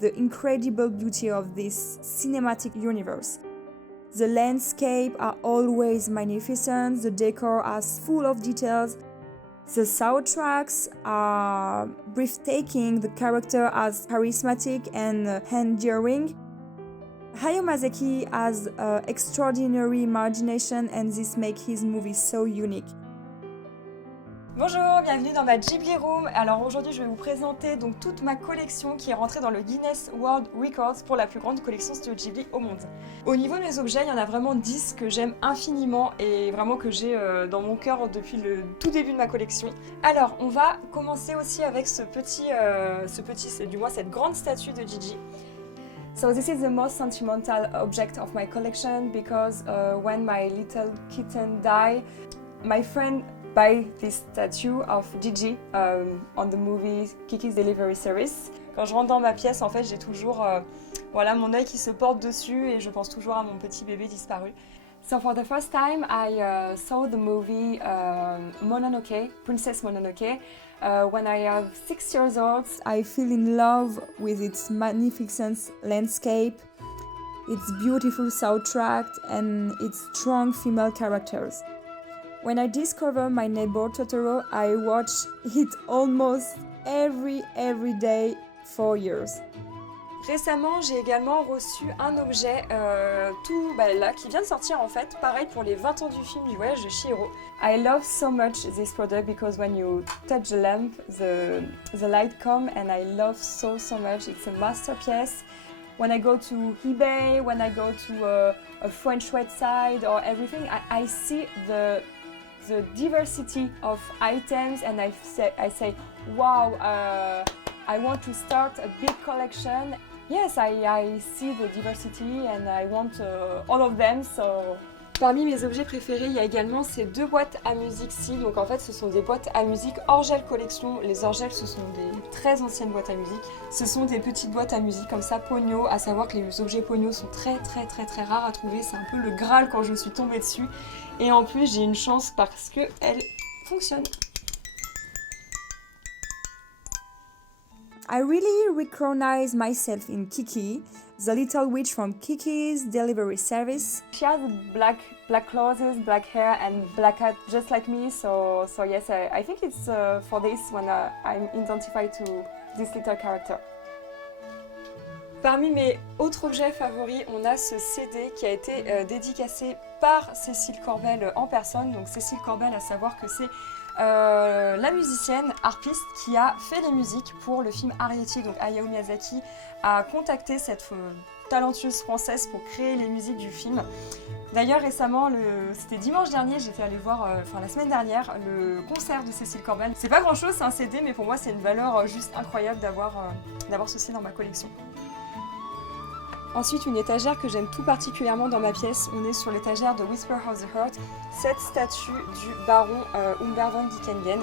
the incredible beauty of this cinematic universe. The landscapes are always magnificent, the decor is full of details, the soundtracks are breathtaking, the character are charismatic and endearing. Hayao Miyazaki has extraordinary imagination and this makes his movies so unique. Bonjour, bienvenue dans ma Ghibli Room. Alors aujourd'hui je vais vous présenter donc toute ma collection qui est rentrée dans le Guinness World Records pour la plus grande collection Studio Ghibli au monde. Au niveau de mes objets, il y en a vraiment 10 que j'aime infiniment et vraiment que j'ai dans mon cœur depuis le tout début de ma collection. Alors on va commencer aussi avec cette grande statue de Gigi. So this is the most sentimental object of my collection because when my little kitten died, my friend buy this statue of Gigi on the movie Kiki's Delivery Service. Quand je rentre dans ma pièce, en fait, j'ai toujours voilà, mon œil qui se porte dessus et je pense toujours à mon petit bébé disparu. So for the first time, I saw the movie Mononoke, Princess Mononoke, when I have 6 years old. I feel in love with its magnificent landscape, its beautiful soundtrack and its strong female characters. When I discovered My Neighbor Totoro, I watch it almost every day for years. Récemment, j'ai également reçu un objet là, qui vient de sortir en fait, pareil pour les 20 ans du film du voyage de Chihiro. I love so much this product because when you touch the lamp, the light come and I love so much. It's a masterpiece. When I go to eBay, when I go to a French website or everything, I see the diversity of items and I say wow, I want to start a big collection. Yes, I see the diversity and I want all of them. So. Parmi mes objets préférés, il y a également ces 2 boîtes à musique-ci. Donc en fait, ce sont des boîtes à musique Orgel Collection. Les Orgel, ce sont des très anciennes boîtes à musique. Ce sont des petites boîtes à musique comme ça, Ponyo. À savoir que les objets Ponyo sont très rares à trouver. C'est un peu le Graal quand je suis tombée dessus. Et en plus, j'ai une chance parce qu'elles fonctionnent. I really recognize myself in Kiki, the little witch from Kiki's Delivery Service. She has black clothes, black hair and black hat just like me, so yes, I think it's for this when I'm identified to this little character. Parmi mes autres objets favoris, on a ce CD qui a été dédicacé par Cécile Corbel en personne. Donc Cécile Corbel, à savoir que c'est la musicienne, harpiste qui a fait les musiques pour le film Arrietty. Donc Hayao Miyazaki a contacté cette talentueuse française pour créer les musiques du film. D'ailleurs récemment, c'était dimanche dernier, j'étais allée voir, la semaine dernière, le concert de Cécile Corbel. C'est pas grand chose, c'est un CD, mais pour moi c'est une valeur juste incroyable d'avoir ceci dans ma collection. Ensuite, une étagère que j'aime tout particulièrement dans ma pièce, on est sur l'étagère de Whisper of the Heart, cette statue du baron Humbert von Dickengen.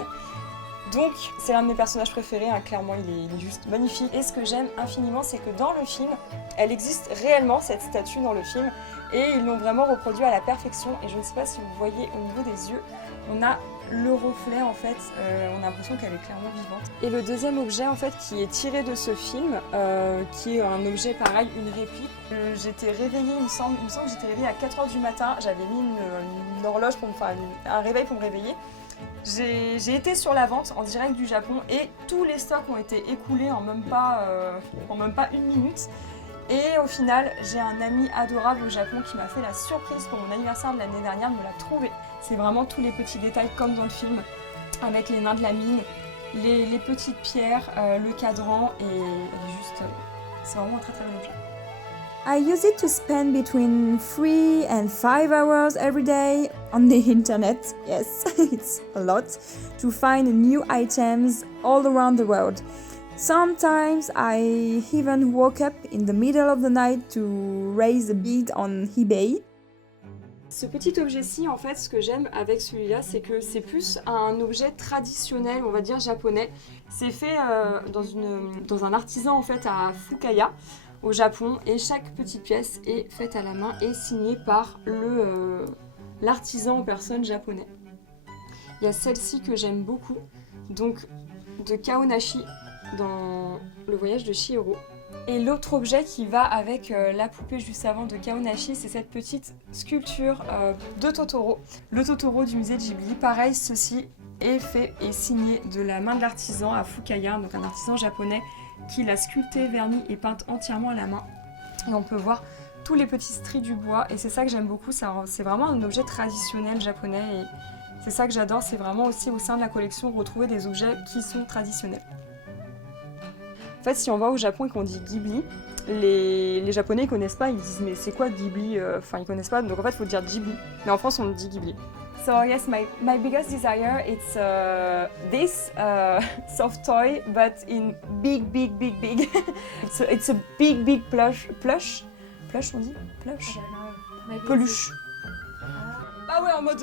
Donc, c'est l'un de mes personnages préférés, hein, clairement il est juste magnifique. Et ce que j'aime infiniment, c'est que dans le film, elle existe réellement, cette statue dans le film, et ils l'ont vraiment reproduit à la perfection. Et je ne sais pas si vous voyez au niveau des yeux, on a le reflet en fait, on a l'impression qu'elle est clairement vivante. Et le deuxième objet en fait qui est tiré de ce film, qui est un objet pareil, une réplique. J'étais réveillée, il me semble que j'étais réveillée à 4h du matin, j'avais mis une horloge un réveil pour me réveiller. J'ai été sur la vente en direct du Japon et tous les stocks ont été écoulés en même pas 1 minute. Et au final, j'ai un ami adorable au Japon qui m'a fait la surprise pour mon anniversaire de l'année dernière de me la trouver. C'est vraiment tous les petits détails comme dans le film, avec les nains de la mine, les petites pierres, le cadran et juste, c'est vraiment un très bon objet. I use it to spend between 3 and 5 hours every day on the internet. Yes, it's a lot to find new items all around the world. Sometimes I even woke up in the middle of the night to raise a bid on eBay. Ce petit objet-ci, en fait, ce que j'aime avec celui-là, c'est que c'est plus un objet traditionnel, on va dire japonais. C'est fait dans un artisan en fait à Fukaya, au Japon, et chaque petite pièce est faite à la main et signée par l'artisan en personne japonais. Il y a celle-ci que j'aime beaucoup, donc de Kaonashi dans le voyage de Chihiro. Et l'autre objet qui va avec la poupée juste avant de Kaonashi, c'est cette petite sculpture de Totoro. Le Totoro du musée Ghibli. Pareil, ceci est fait et signé de la main de l'artisan à Fukaya, donc un artisan japonais qui l'a sculpté, verni et peinte entièrement à la main. Et on peut voir tous les petits stries du bois et c'est ça que j'aime beaucoup, c'est vraiment un objet traditionnel japonais et c'est ça que j'adore, c'est vraiment aussi au sein de la collection retrouver des objets qui sont traditionnels. En fait, si on va au Japon et qu'on dit Ghibli, les Japonais ils connaissent pas, ils disent mais c'est quoi Ghibli? Enfin ils connaissent pas, donc en fait il faut dire Ghibli. Mais en France on dit Ghibli. So yes, my biggest desire it's this soft toy, but in big. it's a big plush on dit plush. Peluche. Ah ouais en mode.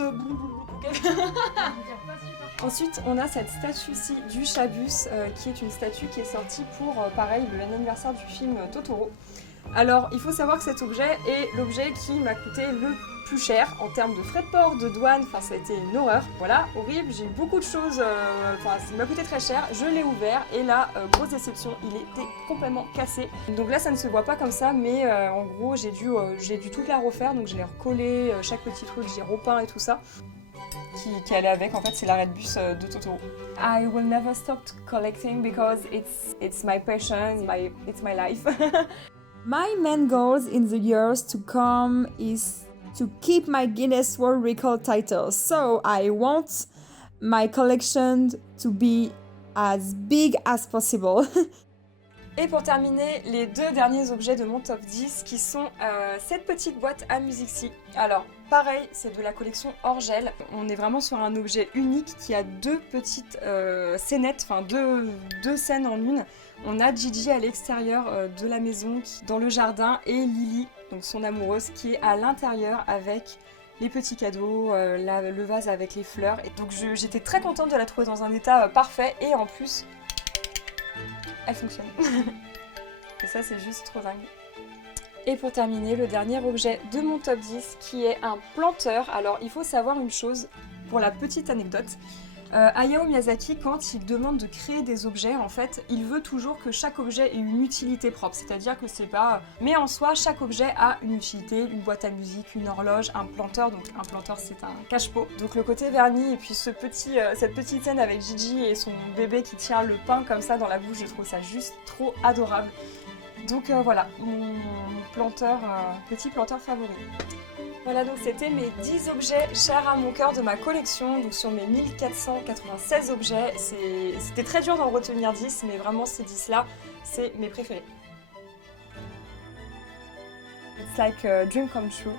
Ensuite, on a cette statue-ci du Chabus, qui est une statue qui est sortie pour, pareil, l'anniversaire du film Totoro. Alors, il faut savoir que cet objet est l'objet qui m'a coûté le plus cher en termes de frais de port, de douane, enfin ça a été une horreur. Voilà, horrible, j'ai eu beaucoup de choses, enfin ça m'a coûté très cher, je l'ai ouvert et là, grosse déception, il était complètement cassé. Donc là ça ne se voit pas comme ça, mais en gros j'ai dû toute la refaire, donc je l'ai recollé, chaque petit truc, j'ai repeint et tout ça. Qui allait avec, en fait c'est l'arrêt de bus de Totoro. I will never stop collecting because it's my passion, it's my life. My main goals in the years to come is to keep my Guinness World Record title. So I want my collection to be as big as possible. Et pour terminer, les deux derniers objets de mon top 10 qui sont cette petite boîte à musique-ci. Alors, pareil, c'est de la collection hors gel. On est vraiment sur un objet unique qui a deux petites scénettes, enfin deux scènes en une. On a Gigi à l'extérieur de la maison, dans le jardin, et Lily, donc son amoureuse, qui est à l'intérieur avec les petits cadeaux, le vase avec les fleurs. Et donc j'étais très contente de la trouver dans un état parfait et en plus, elle fonctionne. Et ça c'est juste trop dingue. Et pour terminer, le dernier objet de mon top 10 qui est un planteur. Alors il faut savoir une chose pour la petite anecdote. Hayao Miyazaki, quand il demande de créer des objets, en fait, il veut toujours que chaque objet ait une utilité propre. C'est-à-dire que c'est pas... Mais en soi, chaque objet a une utilité, une boîte à musique, une horloge, un planteur. Donc un planteur, c'est un cache-pot. Donc le côté vernis et puis cette petite scène avec Gigi et son bébé qui tient le pain comme ça dans la bouche, je trouve ça juste trop adorable. Donc voilà, mon planteur, petit planteur favori. Voilà, donc c'était mes 10 objets chers à mon cœur de ma collection. Donc sur mes 1496 objets, c'était très dur d'en retenir 10, mais vraiment ces 10-là, c'est mes préférés. It's like a dream come true.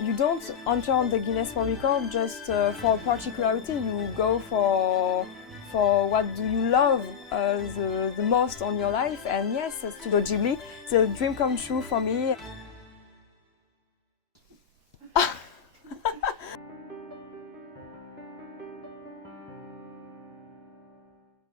You don't enter on the Guinness World Record just for particularity, you go for what do you love the most on your life, and yes, Studio Ghibli, it's a dream come true for me.